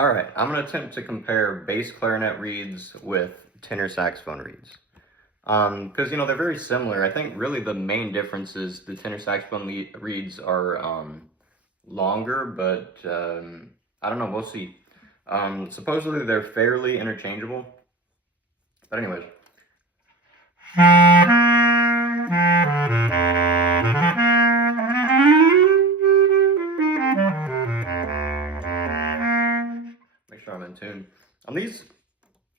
Alright, I'm going to attempt to compare bass clarinet reeds with tenor saxophone reeds. Because, they're very similar. I think really the main difference is the tenor saxophone reeds are longer, but I don't know, we'll see. Supposedly they're fairly interchangeable. But anyways. Make sure I'm in tune.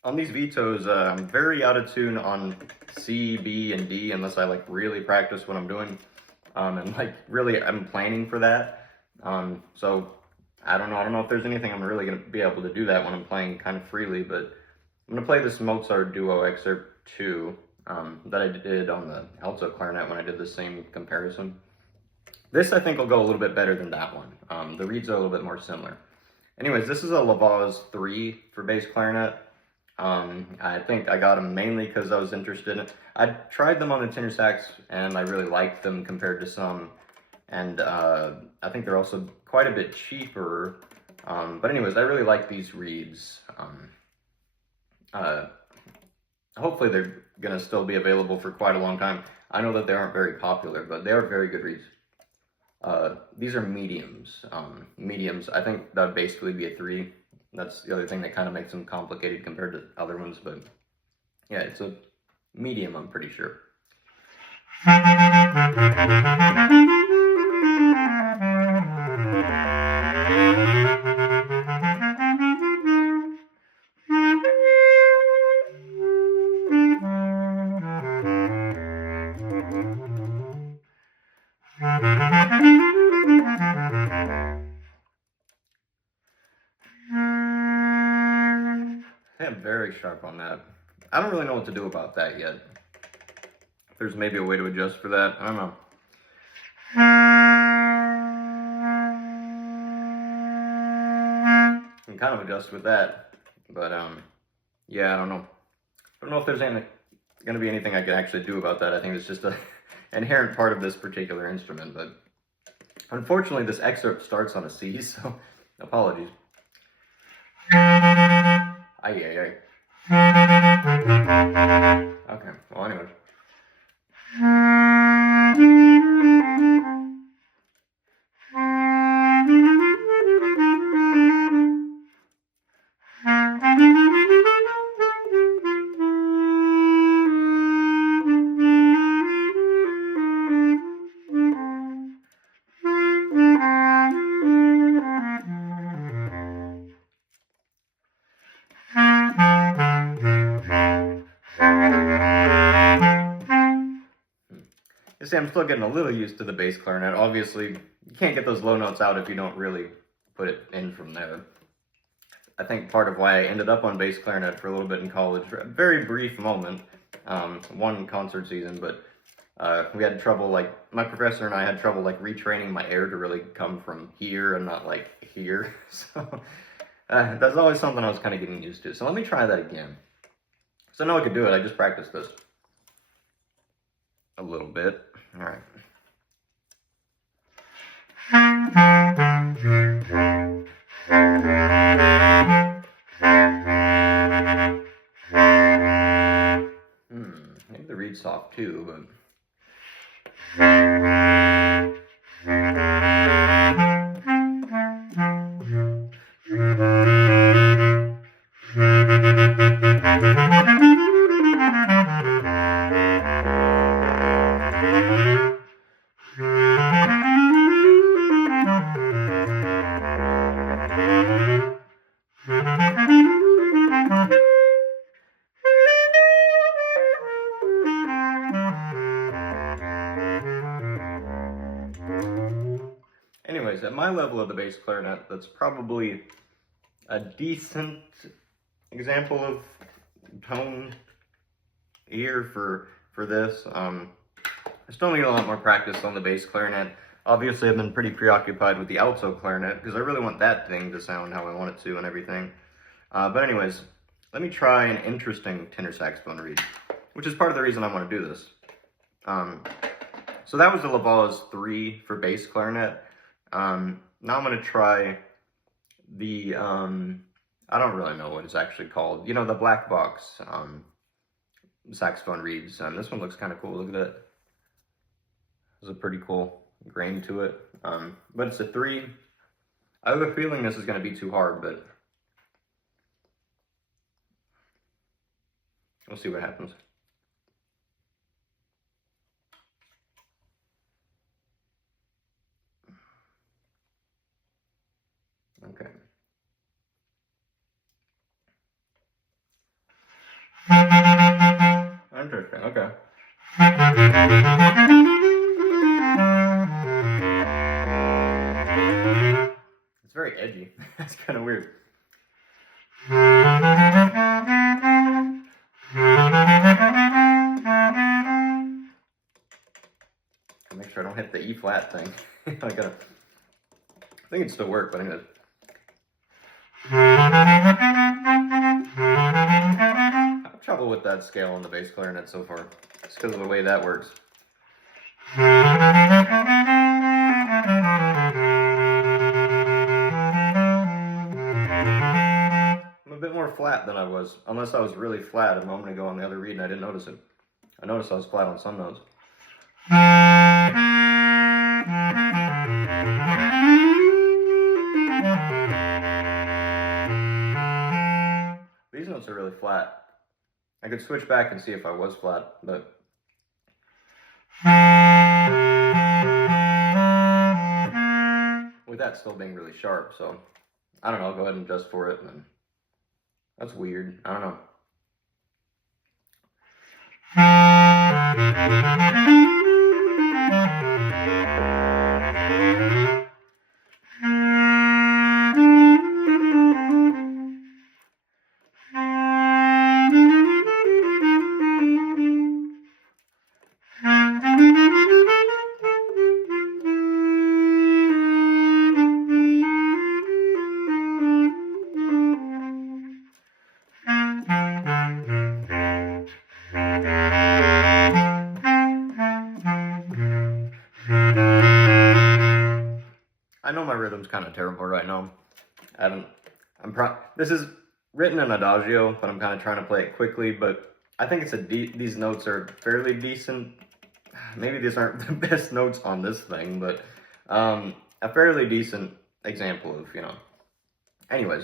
On these vetoes, I'm very out of tune on C, B, and D unless I really practice what I'm doing. And really I'm planning for that. So I don't know if there's anything I'm really gonna be able to do that when I'm playing kind of freely, but I'm gonna play this Mozart Duo Excerpt 2 that I did on the alto clarinet when I did the same comparison. This I think will go a little bit better than that one. The reeds are a little bit more similar. Anyways, this is a Lavaz 3 for bass clarinet. I think I got them mainly because I was interested in it. I tried them on the tenor sax and I really liked them compared to some. And I think they're also quite a bit cheaper. But anyways, I really like these reeds. Hopefully they're going to still be available for quite a long time. I know that they aren't very popular, but they are very good reeds. These are mediums. Mediums, I think that would basically be a 3. That's the other thing that kind of makes them complicated compared to other ones, but yeah, it's a medium, I'm pretty sure. I'm very sharp on that. I don't really know what to do about that yet. There's maybe a way to adjust for that. I don't know. I can kind of adjust with that, but yeah, I don't know. I don't know if there's going to be anything I can actually do about that. I think it's just an inherent part of this particular instrument, but unfortunately this excerpt starts on a C, so apologies. Ay. Okay, well anyways. You see, I'm still getting a little used to the bass clarinet. Obviously, you can't get those low notes out if you don't really put it in from there. I think part of why I ended up on bass clarinet for a little bit in college, for a very brief moment, one concert season, but we had trouble, my professor and I had trouble, retraining my air to really come from here and not, here. So, that's always something I was kind of getting used to. So let me try that again. So I know I could do it, I just practiced this a little bit. All right. Maybe the reed's soft too, but. Anyways, at my level of the bass clarinet, that's probably a decent example of tone ear for this. I still need a lot more practice on the bass clarinet. Obviously, I've been pretty preoccupied with the alto clarinet because I really want that thing to sound how I want it to and everything. But anyways, let me try an interesting tenor saxophone reed, which is part of the reason I want to do this. So that was the Lavaz 3 for bass clarinet. Now I'm going to try the I don't really know what it's actually called. You know, the black box saxophone reeds. This one looks kind of cool. Look at that. There's a pretty cool grain to it. But it's a 3. I have a feeling this is going to be too hard, but we'll see what happens. Okay. Interesting, okay. It's very edgy. That's kind of weird. Make sure I don't hit the E flat thing. I think it still worked, but anyways. I have trouble with that scale on the bass clarinet so far. It's because of the way that works. I'm a bit more flat than I was, unless I was really flat a moment ago on the other reed and I didn't notice it. I noticed I was flat on some notes. These notes are really flat. I could switch back and see if I was flat, but with that still being really sharp, so I don't know, I'll go ahead and adjust for it. And then that's weird. I don't know. I know my rhythm's kind of terrible right now. This is written in adagio, but I'm kind of trying to play it quickly, but I think it's these notes are fairly decent. Maybe these aren't the best notes on this thing, but a fairly decent example of, you know. Anyways.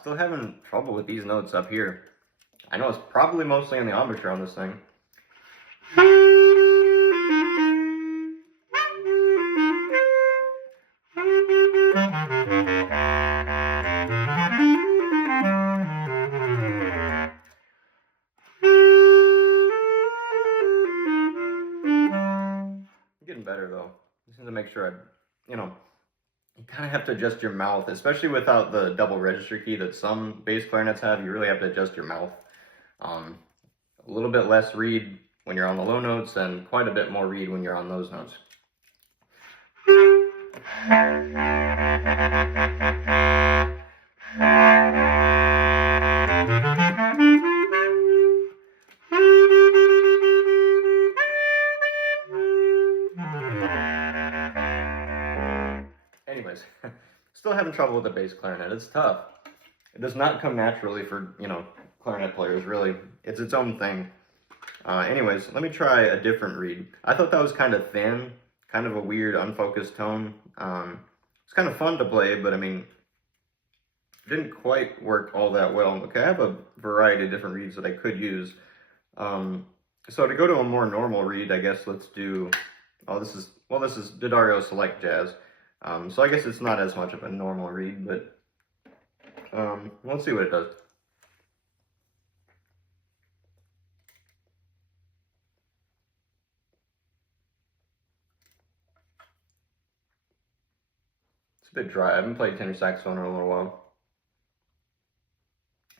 Still having trouble with these notes up here. I know it's probably mostly on the embouchure on this thing. I'm getting better though. Just need to make sure you kind of have to adjust your mouth, especially without the double register key that some bass clarinets have. You really have to adjust your mouth. A little bit less reed when you're on the low notes and quite a bit more reed when you're on those notes. Anyways, still having trouble with the bass clarinet. It's tough. It does not come naturally for, clarinet players, really. It's its own thing. Anyways, let me try a different reed. I thought that was kind of thin, kind of a weird, unfocused tone. It's kind of fun to play, but I mean, it didn't quite work all that well. Okay, I have a variety of different reeds that I could use. So to go to a more normal reed, I guess let's do, this is D'Addario Select Jazz. So I guess it's not as much of a normal reed, but let's see what it does. It's a bit dry. I haven't played tenor saxophone in a little while.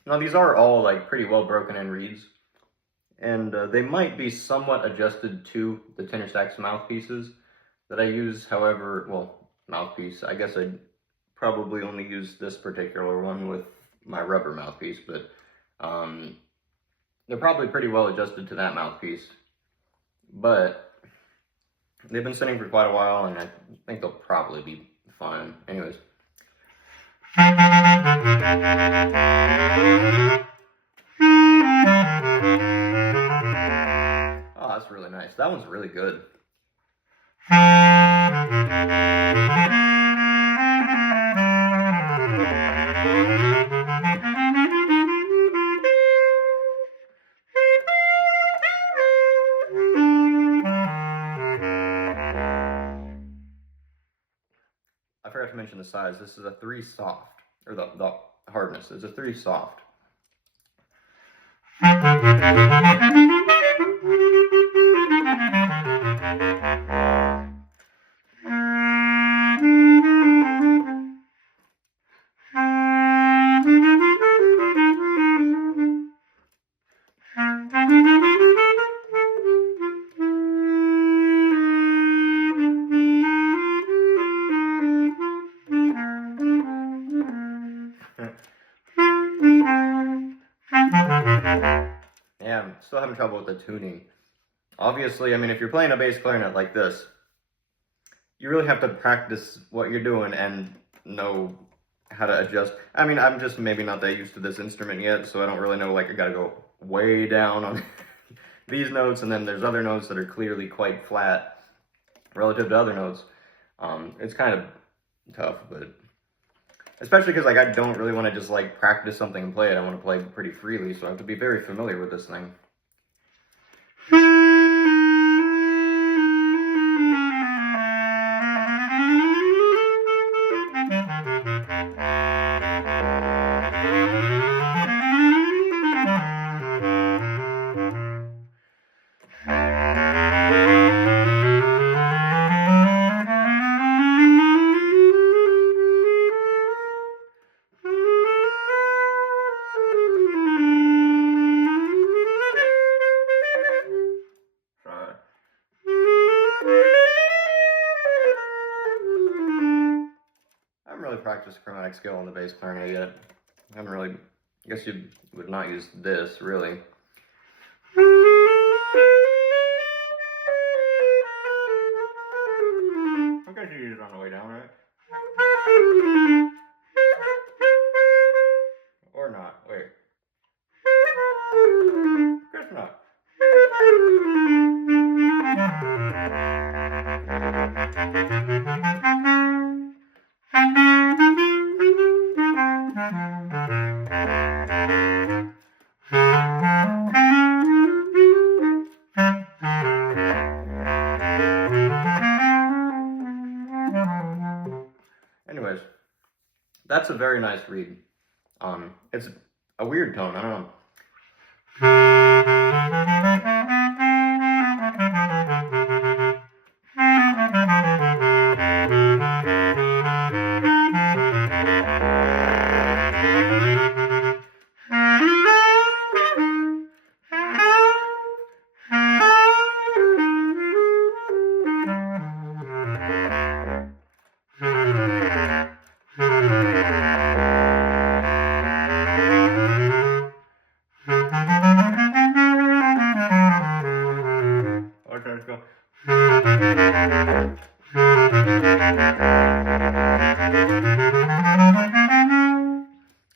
Now these are all like pretty well broken in reeds, and they might be somewhat adjusted to the tenor sax mouthpieces that I use. However, well, mouthpiece, I guess I'd probably only use this particular one with my rubber mouthpiece, but they're probably pretty well adjusted to that mouthpiece. But they've been sitting for quite a while, and I think they'll probably be fine. Anyways. Oh, that's really nice. That one's really good. I forgot to mention the size. This is a 3 soft, or the hardness. It's a 3 soft. Yeah, I'm still having trouble with the tuning. Obviously, I mean, if you're playing a bass clarinet like this, you really have to practice what you're doing and know how to adjust. I mean, I'm just maybe not that used to this instrument yet, so I don't really know, like, I gotta go way down on these notes, and then there's other notes that are clearly quite flat relative to other notes. It's kind of tough, but especially because, like, I don't really want to just, like, practice something and play it. I want to play pretty freely, so I have to be very familiar with this thing. Practice chromatic scale on the bass clarinet yet. I haven't really, I guess you would not use this really. I guess you use it on the way down, right? Or not, wait. Guess not. Anyways, that's a very nice read. It's a weird tone, I don't know.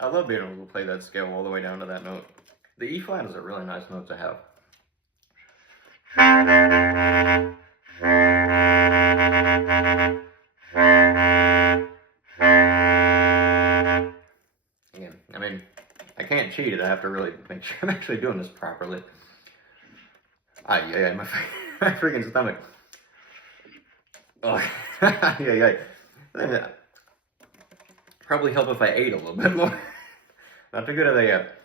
I love being able to play that scale all the way down to that note. The E flat is a really nice note to have. Again, I mean, I can't cheat it. I have to really make sure I'm actually doing this properly. Yeah, my freaking stomach. Oh, yeah. Probably help if I ate a little bit more. Not too good at that yet.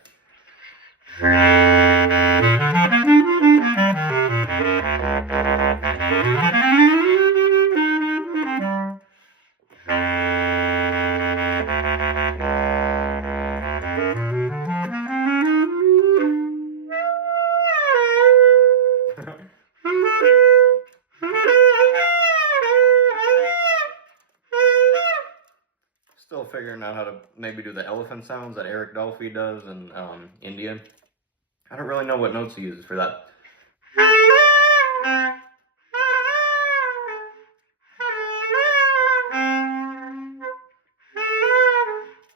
figuring out how to maybe do the elephant sounds that Eric Dolphy does in India. I don't really know what notes he uses for that.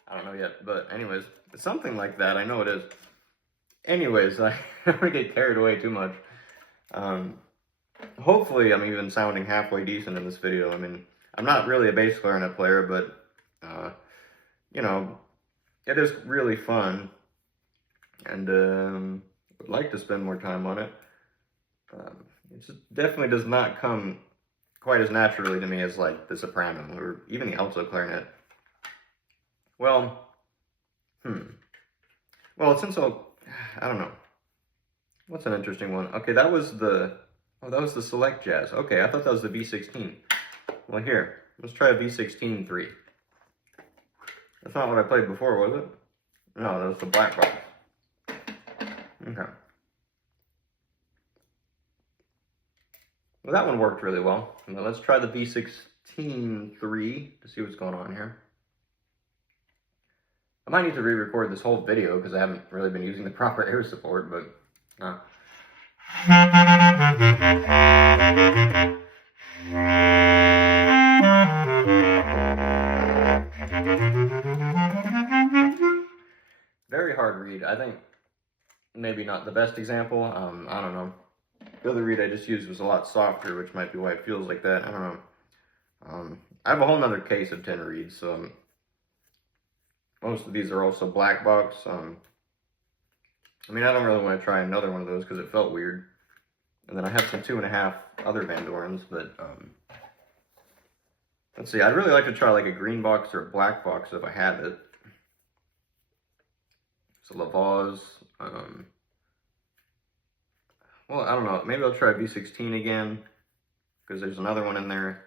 I don't know yet, but anyways, something like that. I know it is. Anyways, I don't want to get carried away too much. Hopefully I'm even sounding halfway decent in this video. I mean, I'm not really a bass clarinet player, but, you know, it is really fun, and would like to spend more time on it. It just definitely does not come quite as naturally to me as, like, the soprano, or even the alto clarinet. Well, Well, since I don't know. What's an interesting one? Okay, that was the Select Jazz. Okay, I thought that was the V16. Well, here, let's try a V16 3. That's not what I played before, was it? No, that was the black box. Okay. Well, that one worked really well. Now let's try the V16 3 to see what's going on here. I might need to re-record this whole video because I haven't really been using the proper air support, but... Very hard reed. I think maybe not the best example. I don't know. The other reed I just used was a lot softer, which might be why it feels like that. I don't know. I have a whole nother case of tenor reeds, so most of these are also black box. I mean, I don't really want to try another one of those because it felt weird. And then I have some 2.5 other Van Dorens, but let's see. I'd really like to try like a green box or a black box if I had it. So Lavaz. Well, I don't know. Maybe I'll try V16 again because there's another one in there.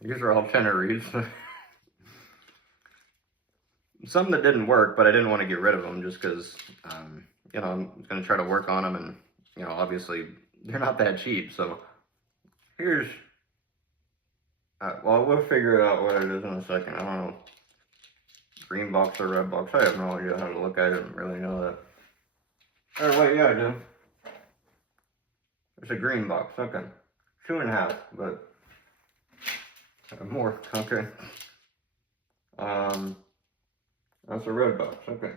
These are all tenor reeds. Some that didn't work, but I didn't want to get rid of them just because, you know, I'm going to try to work on them, and, you know, obviously they're not that cheap. So here's, well, we'll figure out what it is in a second. I don't know. Green box or red box. I have no idea how to look at it and really know that. Oh, wait, yeah, I do. It's a green box. Okay. 2.5, but more. Okay. That's a red box. Okay.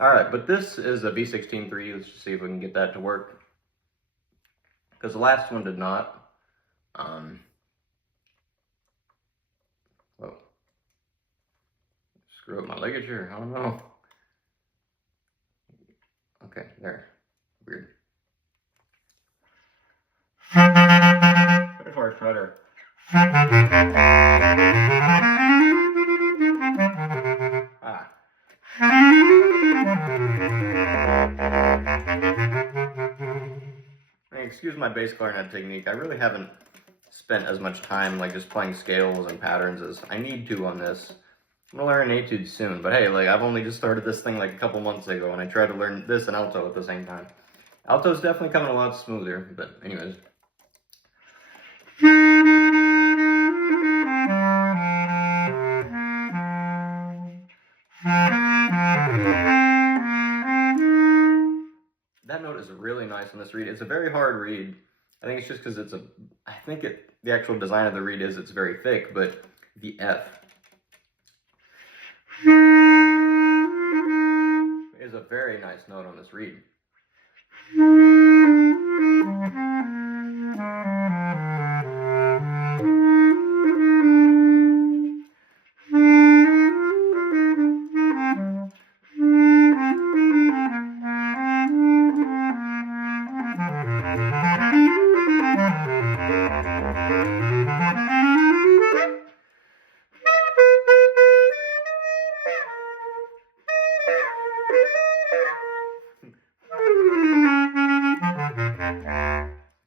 Alright, but this is a V16 3. Let's just see if we can get that to work. Because the last one did not. Oh. Screw up my ligature. I don't know. Okay, there. Weird. It works better. Excuse my bass clarinet technique. I really haven't spent as much time like just playing scales and patterns as I need to on this. I'm gonna learn an etude soon, but hey, like I've only just started this thing like a couple months ago, and I tried to learn this and alto at the same time. Alto's definitely coming a lot smoother, but anyways. That note is really nice on this reed. It's a very hard reed. I think it's just because the actual design of the reed is it's very thick, but the F is a very nice note on this reed.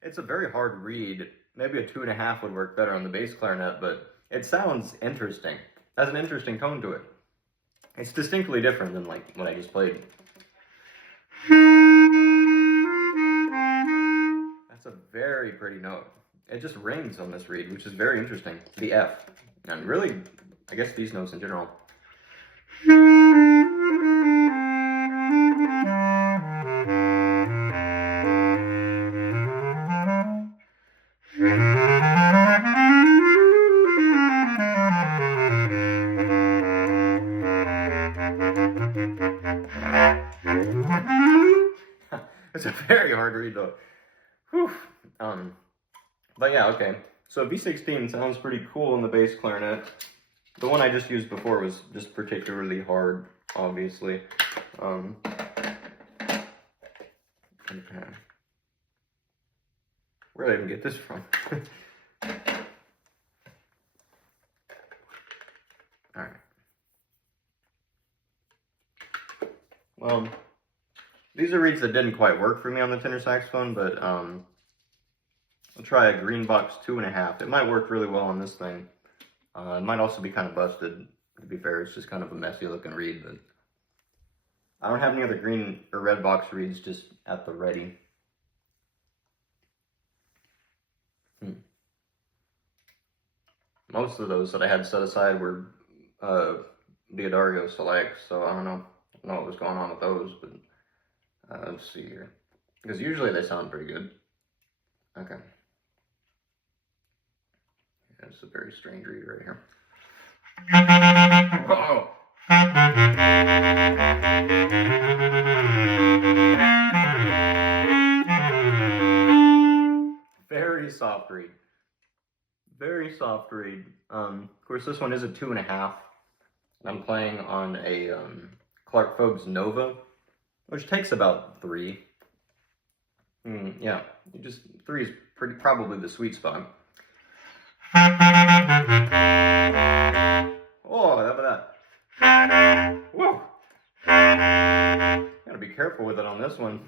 It's a very hard reed. Maybe a 2.5 would work better on the bass clarinet, but it sounds interesting. It has an interesting tone to it. It's distinctly different than like what I just played. That's a very pretty note. It just rings on this reed, which is very interesting. The F. And really, I guess these notes in general. It's a very hard read though. Whew. But yeah, okay. So B16 sounds pretty cool in the bass clarinet. The one I just used before was just particularly hard, obviously. Okay. Where did I even get this from? Alright. Well, these are reeds that didn't quite work for me on the tenor saxophone, but I'll try a green box 2.5. It might work really well on this thing. It might also be kind of busted, to be fair. It's just kind of a messy looking reed, but I don't have any other green or red box reeds just at the ready. Most of those that I had set aside were Diodario Selects, so I don't know what was going on with those, but let's see here. Because usually they sound pretty good. Okay. Yeah, it's a very strange reed right here. Whoa! Very soft reed. Very soft reed. Of course, this one is a 2.5. I'm playing on a Clark Fogue's Nova, which takes about 3. Yeah, 3 is probably the sweet spot. Oh, how about that? Whoa! Gotta be careful with it on this one.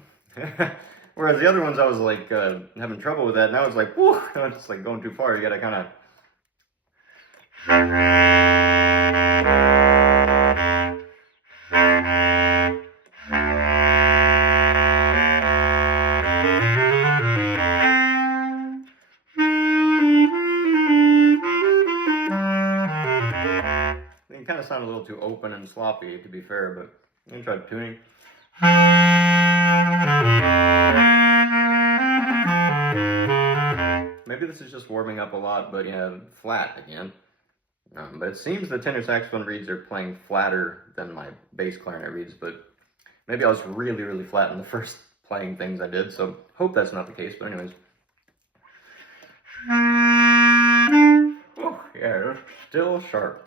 Whereas the other ones I was like having trouble with that. Now it's like, whoo! It's just like going too far. You gotta kind of. It kind of sounded a little too open and sloppy, to be fair, but I'm gonna try tuning. Maybe this is just warming up a lot, but yeah, flat again. But it seems the tenor saxophone reeds are playing flatter than my bass clarinet reeds, but maybe I was really, really flat in the first playing things I did, so hope that's not the case, but anyways. Oh, yeah, they're still sharp.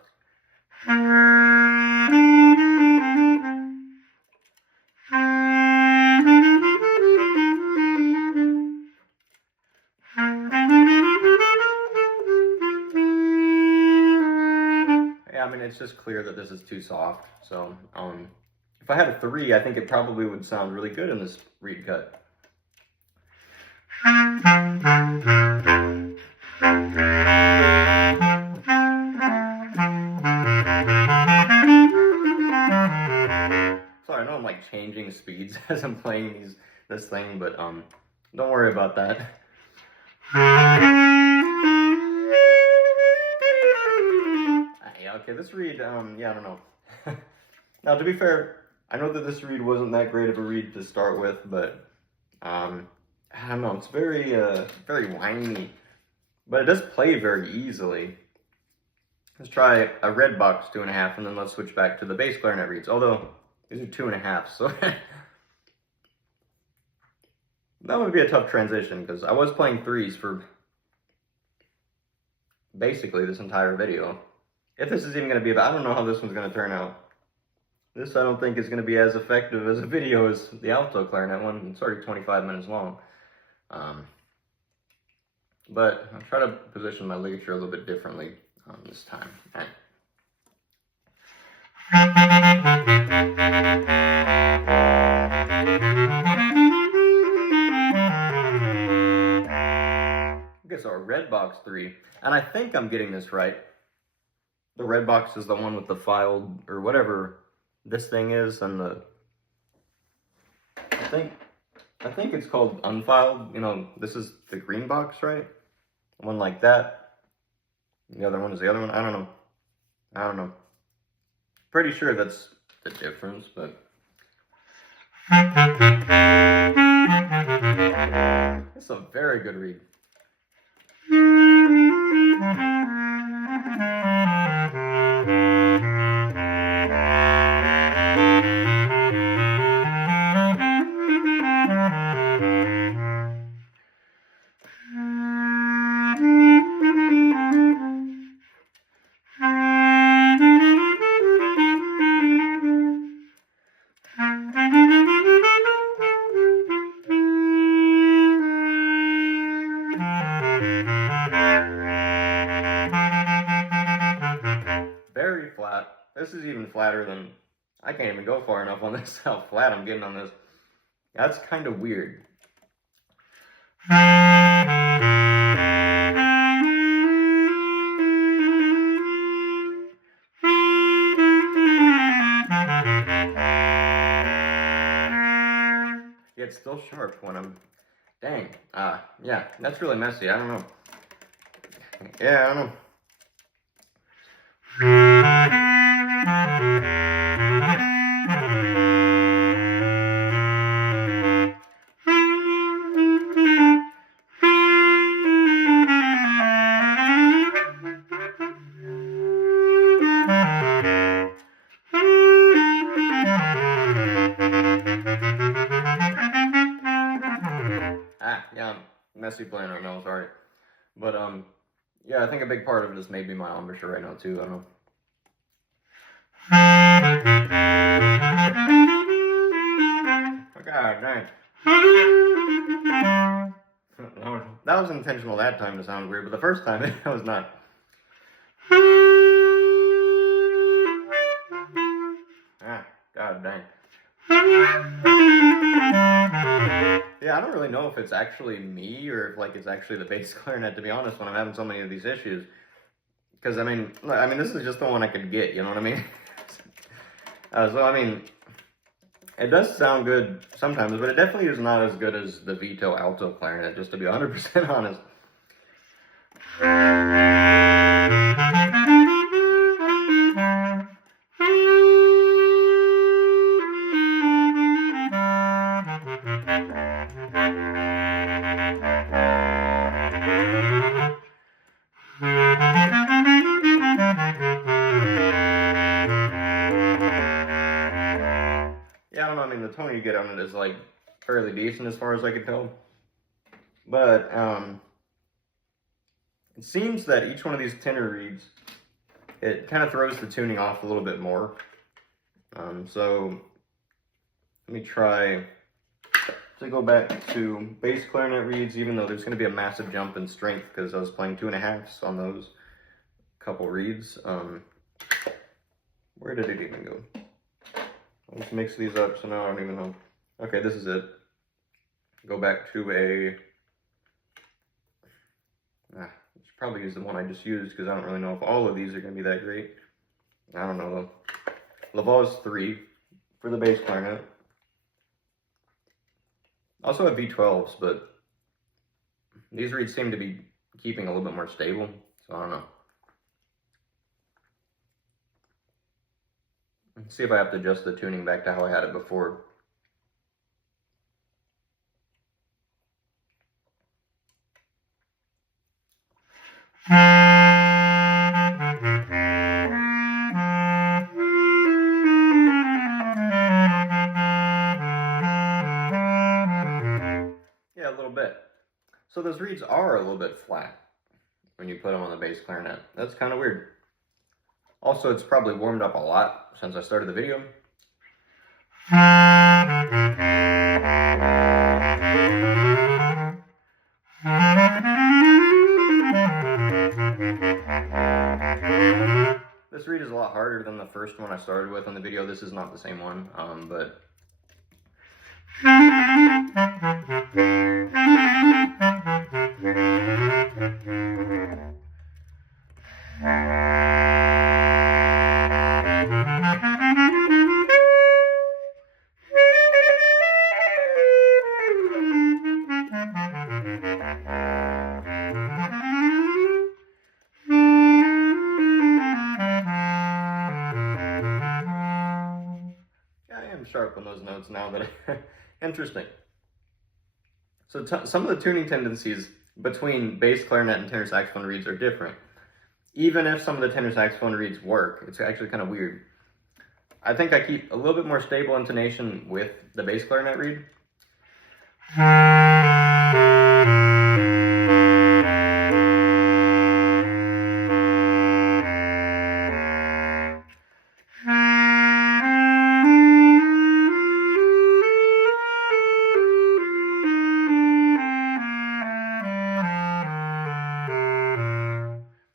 Yeah, I mean, it's just clear that this is too soft, so if I had a 3, I think it probably would sound really good in this reed cut. Sorry, I know I'm like changing speeds as I'm playing this thing, but don't worry about that. Yeah, okay, this reed, yeah, I don't know. Now, to be fair, I know that this reed wasn't that great of a reed to start with, but I don't know, it's very, very whiny, but it does play very easily. Let's try a red box 2.5, and then let's switch back to the bass clarinet reeds, although these are 2.5, so that would be a tough transition, because I was playing 3s for basically this entire video. If this is even going to be about, I don't know how this one's going to turn out. This I don't think is going to be as effective as a video as the alto clarinet one. It's already 25 minutes long. But I'll try to position my ligature a little bit differently this time. All right. Okay, so a red box 3. And I think I'm getting this right. The red box is the one with the filed, or whatever this thing is, and the I think it's called unfiled. You know, this is the green box, right? One like that. The other one is the other one. I don't know. Pretty sure that's the difference, but it's a very good read. Very flat. This is even flatter than, I can't even go far enough on this, how flat I'm getting on this. That's kind of weird. Yeah, it's still sharp when I'm, dang. Yeah, that's really messy. I don't know. Yeah, I don't know. Yeah, I'm messy playing right now, sorry. But, yeah, I think a big part of it is maybe my embouchure right now, too. I don't know. Oh, God dang. That was intentional that time to sound weird, but the first time it was not. God dang. Yeah, I don't really know if it's actually me or if like it's actually the bass clarinet, to be honest, when I'm having so many of these issues. Because I mean, this is just the one I could get, you know what I mean? So I mean, it does sound good sometimes, but it definitely is not as good as the Vito alto clarinet, just to be 100% honest. Yeah, I don't know, I mean, the tone you get on it is, like, fairly decent as far as I can tell. But, it seems that each one of these tenor reeds, it kind of throws the tuning off a little bit more. So, let me try to go back to bass clarinet reeds, even though there's going to be a massive jump in strength because I was playing 2.5s on those couple reeds. Where did it even go? Let's mix these up, so now I don't even know. Okay, this is it. Go back to a... I should probably use the one I just used because I don't really know if all of these are going to be that great. I don't know though. Laval's 3 for the bass clarinet. Also have V12s, but these reeds seem to be keeping a little bit more stable, so I don't know. Let's see if I have to adjust the tuning back to how I had it before. Yeah, a little bit. So those reeds are a little bit flat when you put them on the bass clarinet. That's kind of weird. Also, it's probably warmed up a lot since I started the video. This reed is a lot harder than the first one I started with on the video. This is not the same one, but... those notes now that interesting. So some of the tuning tendencies between bass clarinet and tenor saxophone reeds are different. Even if some of the tenor saxophone reeds work, it's actually kind of weird. I think I keep a little bit more stable intonation with the bass clarinet reed.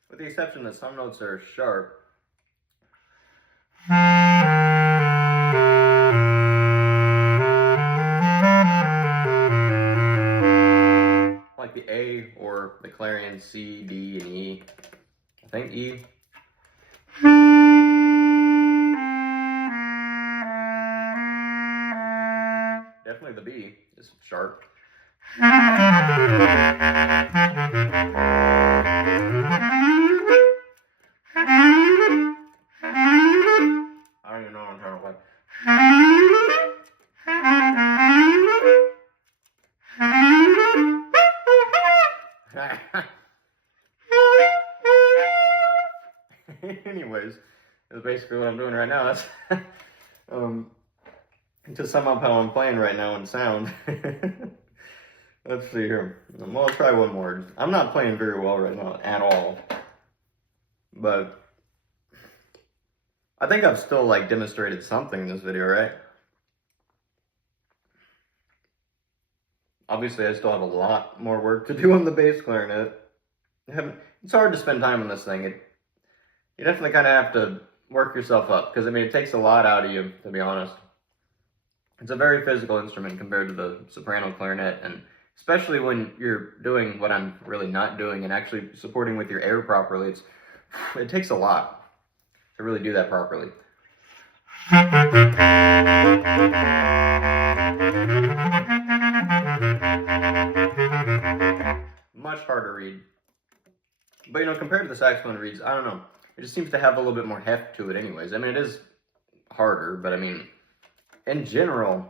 With the exception that some notes are sharp. Like the A or the clarion C, D, and E. I think E. Definitely the B is sharp. I don't even know what I'm trying to play. Anyways, that's basically what I'm doing right now. That's to sum up how I'm playing right now in sound. Let's see here. Well, I'll try one more. I'm not playing very well right now at all, but I think I've still like demonstrated something in this video, right? Obviously, I still have a lot more work to do on the bass clarinet. It's hard to spend time on this thing. You definitely kind of have to work yourself up, because I mean, it takes a lot out of you, to be honest. It's a very physical instrument compared to the soprano clarinet, and especially when you're doing what I'm really not doing and actually supporting with your air properly, it takes a lot to really do that properly. Much harder reed. But, you know, compared to the saxophone reeds, I don't know. It just seems to have a little bit more heft to it anyways. I mean, it is harder, but I mean, in general,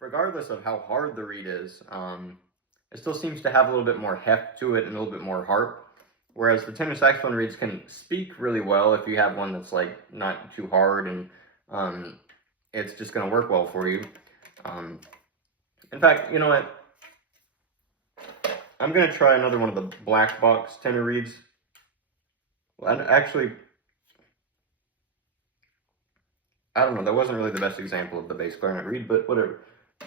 regardless of how hard the reed is, it still seems to have a little bit more heft to it and a little bit more heart. Whereas the tenor saxophone reeds can speak really well if you have one that's like not too hard, and it's just going to work well for you. In fact, you know what? I'm going to try another one of the black box tenor reeds. Well, actually, I don't know. That wasn't really the best example of the bass clarinet reed, but whatever.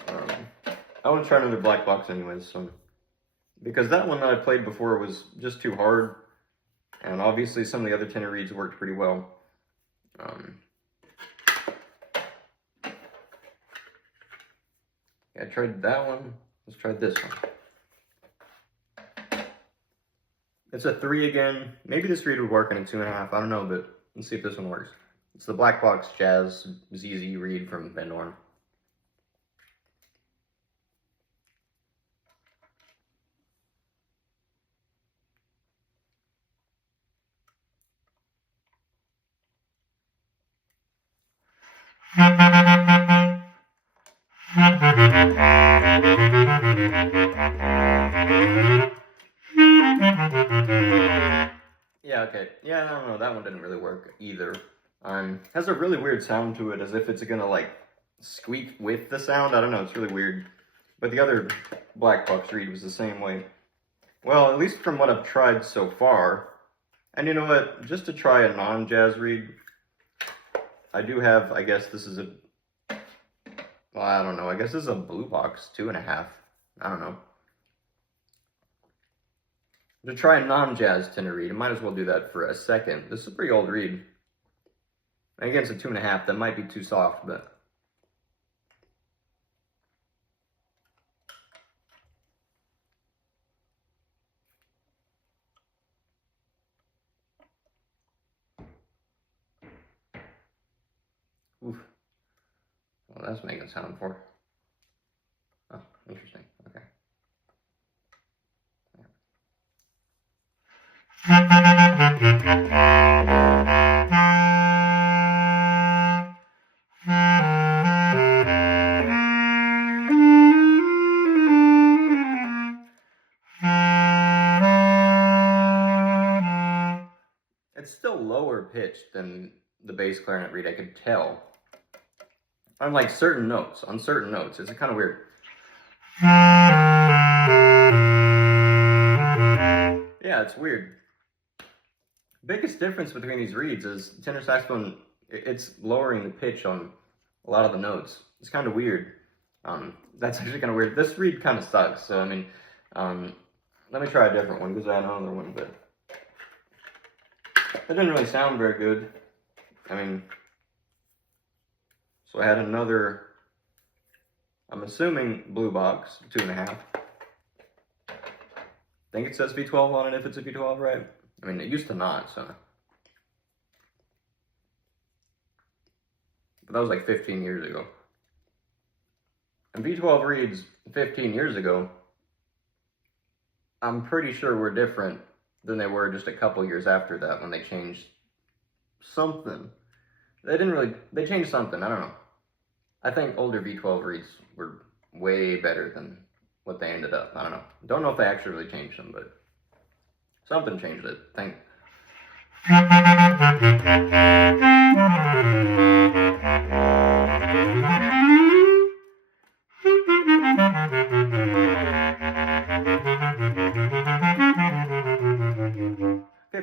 I want to try another black box anyways, so, because that one that I played before was just too hard, and obviously some of the other tenor reeds worked pretty well. I tried that one. Let's try this one. It's a 3 again. Maybe this reed would work in a 2.5. I don't know, but let's see if this one works. It's the Black Box Jazz ZZ reed from Van Dorn. Yeah, okay. Yeah, I don't know. That one didn't really work either. Has a really weird sound to it, as if it's gonna like squeak with the sound. I don't know. It's really weird. But the other Black Box reed was the same way. Well, at least from what I've tried so far. And you know what? Just to try a non-jazz reed, I do have, I guess this is a, well, I don't know. I guess this is a Blue Box 2.5. I don't know. To try a non-jazz tenor reed, I might as well do that for a second. This is a pretty old reed. And again, it's a 2.5. That might be too soft, but oof. Well, that's making sound for. Oh, interesting. Okay. pitched than the bass clarinet reed, I could tell. On like certain notes, it's kind of weird. Yeah, it's weird. Biggest difference between these reeds is tenor saxophone, it's lowering the pitch on a lot of the notes. It's kind of weird. That's actually kind of weird. This reed kind of sucks, so I mean, let me try a different one because I had another one, but it didn't really sound very good. I mean, so I had another, I'm assuming blue box, 2.5. I think it says V12 on it if it's a V12, right? I mean, it used to not, so. But that was like 15 years ago. And V12 reeds 15 years ago, I'm pretty sure were different than they were just a couple years after that when they changed something. They changed something, I don't know. I think older V12 reeds were way better than what they ended up. I don't know. Don't know if they actually really changed them, but something changed it. Okay,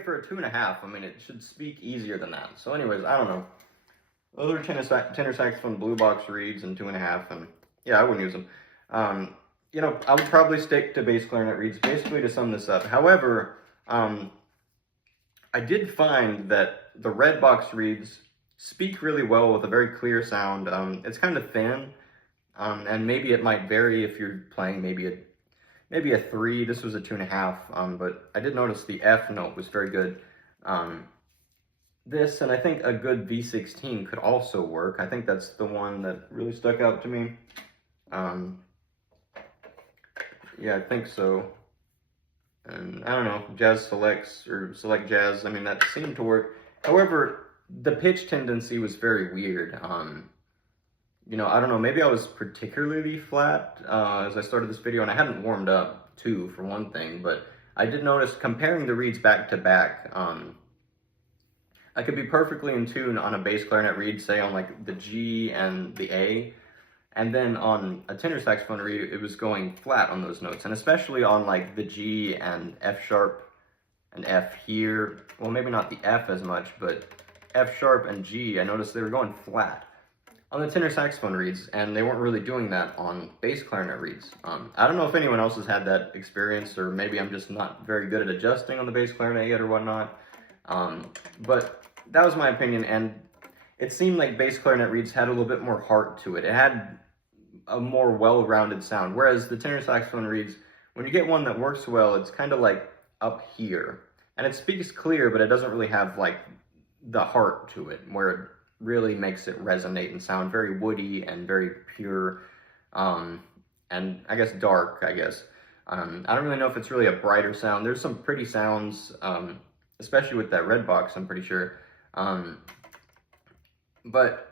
for a 2.5, I mean, it should speak easier than that. So anyways, I don't know. Those are tenor saxophone blue box reeds and 2.5, and yeah, I wouldn't use them. You know, I would probably stick to bass clarinet reeds, basically to sum this up. However, I did find that the red box reeds speak really well with a very clear sound. It's kind of thin, and maybe it might vary if you're playing maybe a 3. This was a 2.5, but I did notice the F note was very good. This, and I think a good V16 could also work. I think that's the one that really stuck out to me. Yeah, I think so. And I don't know, Jazz Selects or Select Jazz, I mean, that seemed to work. However, the pitch tendency was very weird. You know, I don't know, maybe I was particularly flat as I started this video, and I hadn't warmed up too, for one thing, but I did notice comparing the reeds back to back, I could be perfectly in tune on a bass clarinet reed, say on like the G and the A, and then on a tenor saxophone reed, it was going flat on those notes, and especially on like the G and F sharp and F here. Well, maybe not the F as much, but F sharp and G, I noticed they were going flat on the tenor saxophone reeds, and they weren't really doing that on bass clarinet reeds. I don't know if anyone else has had that experience, or maybe I'm just not very good at adjusting on the bass clarinet yet or whatnot. But that was my opinion, and it seemed like bass clarinet reeds had a little bit more heart to it. It had a more well-rounded sound, whereas the tenor saxophone reeds, when you get one that works well, it's kind of like up here. And it speaks clear, but it doesn't really have like the heart to it, where it really makes it resonate and sound very woody and very pure, and I guess dark, I guess. I don't really know if it's really a brighter sound. There's some pretty sounds, especially with that red box, I'm pretty sure. But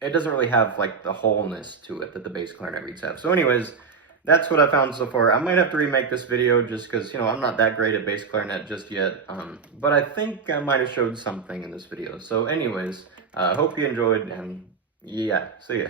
it doesn't really have like the wholeness to it that the bass clarinet reeds have. So anyways, that's what I found so far. I might have to remake this video just because, you know, I'm not that great at bass clarinet just yet. But I think I might have showed something in this video. So anyways, hope you enjoyed, and yeah, see ya.